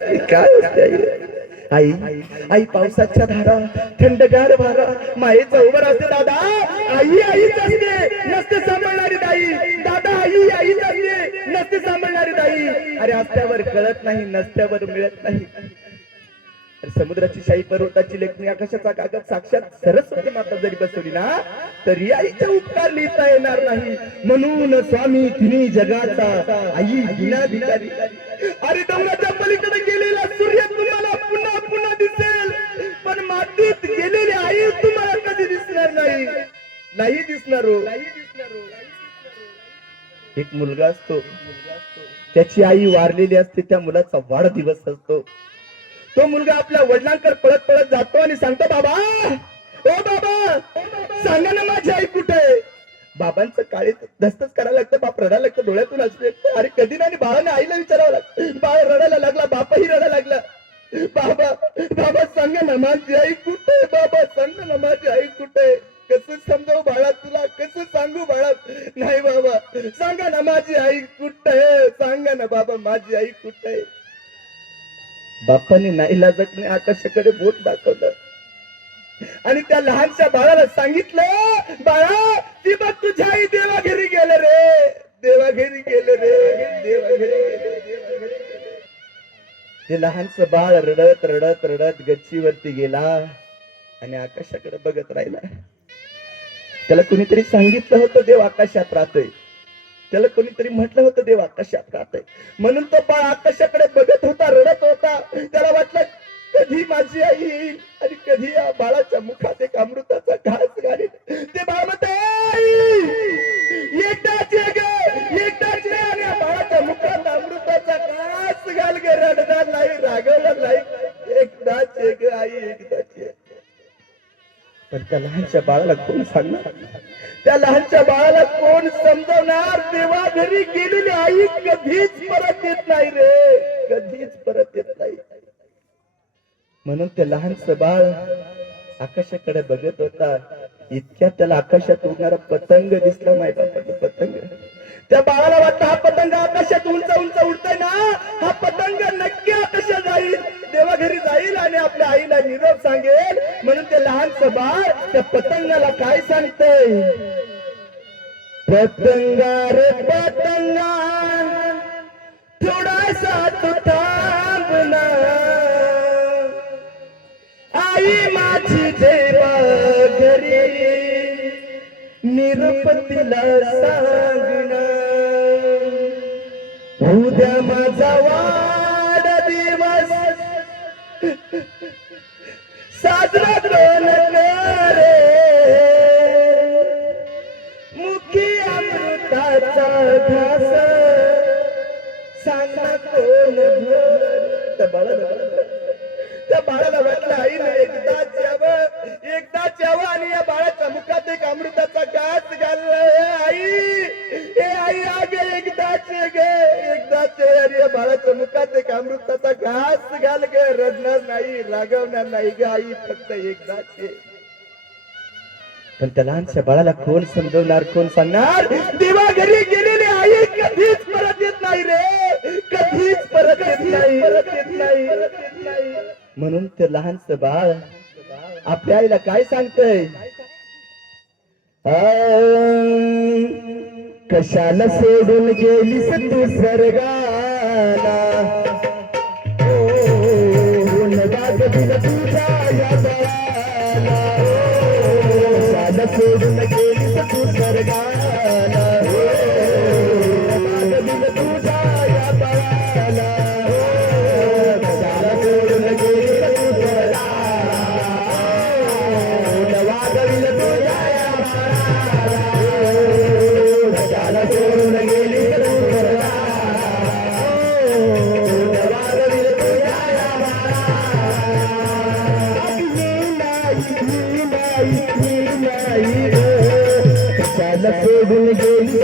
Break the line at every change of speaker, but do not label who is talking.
काय असते आई? आई आई पावसाच्या धारा थंडगार वारा मायेचा उभं असते दादा. आई आईच असते नसते सांभाळणारी दाई दादा आई आईच असते नसते सांभाळणारी दाई अरे असत्यावर कळत नाही नसत्यावर मिळत नाही. समुद्राची शाही पर्वताची लेखणी आकाशाचा कागद साक्षात सरस्वती माता जरी बसवली ना तरी आईचा उपकार लिहिता येणार नाही. म्हणून स्वामी तिने जगाचा आई गुणाधिकारी अरे डोंगरात पलीकडे गेलेला सूर्य तुम्हाला पुन्हा पुन्हा दिसेल. पण मातीत गेलेली आई तुम्हाला कधी दिसणार नाही? नाही दिसणार हो. एक मुलगा असतो. त्याची आई वारलेली असते त्या मुलाचा वाढदिवस असतो. तो मुलगा आपल्या वडिलांकडे पळत पळत जातो आणि सांगतो बाबा ओ बाबा सांगा ना माझी आई बाबांचं काळी दस्तच करायला लागतं बाप रडायला लागतं डोळ्यातून असते अरे कधी नाही बाळाने आईला विचारावं लागतं. बाळ रडायला लागला बापाही रडायला लागला. बाबा बाबा सांगा ना माझी आई कुठे? बाबा सांगा ना माझी आई कुठे? कसं समजावू बाळा तुला? कसं सांगू बाळा? नाही बाबा सांगा ना माझी आई कुठे? सांगा ना बाबा माझी आई कुठे? बापाने बापाने नाईलाजाने आकाशाकडे बोट दाखवलं. आणि त्या लहानशा बाळाला सांगितलं बाळा ती मग तुझ्या आई गेले रे. देवाघरी गेले रे. देवाघरी गेले ते लहानस बाळ रडत रडत रडत गच्चीवरती गेला आणि आकाशाकडे बघत राहिला. त्याला कुणीतरी सांगितलं होतं देव आकाशात राहतोय. त्याला कोणीतरी म्हटलं होतं देव आकाशात राहतोय. म्हणून तो बाळ आकाशाकडे बघत होता रडत होता. त्याला वाटलं कधी माझी आई येईल आणि कधी या बाळाच्या मुखात एक अमृताचा पण त्या लहानच्या बाळाला कोण सांगणार? त्या लहानच्या बाळाला कोण समजवणार? देवा घरी गेलेली आई कधीच परत येत नाही रे. कधीच परत येत नाही. म्हणून ते लहानस बाळ आकाशाकडे बघत होता. इतक्या त्याला आकाशात उडणारा पतंग दिसला माहिती बापाचा पतंग. त्या बाळाला वाटतं हा पतंग आकाशात उंच उंच उडतोय ना? हा पतंग नक्की आपल्या आईला निरोप सांगेल. म्हणून ते लहान बाळ त्या पतंगाला काय सांगतय पतंगा रे पतंगा थोडासा तू थांब ना. आई माझी देवा घरी निरुपतीला सांगना उद्या माझा वा साजरा कोण रे मुखी अमृताचा घास. सांगा कोण भर. त्या बाळाला त्या बाळाला वाटलं घास घाल ग रडणार नाही रागवणार नाही ग आई फक्त एकदाच पण त्या लहानशा बाळाला कोण समजवणार कोण सांगणार? देवा घरी गेलेली आई कधीच परत येत नाही रे. कधीच परत येत नाही परत येत नाही. परत येत नाही म्हणून ते लहानस बाळ आपल्या आईला काय सांगतय? कशाला सोडून गेलीस तू सरगाला? सोडून गेलीस तू स्वर्गाला कशाला गेली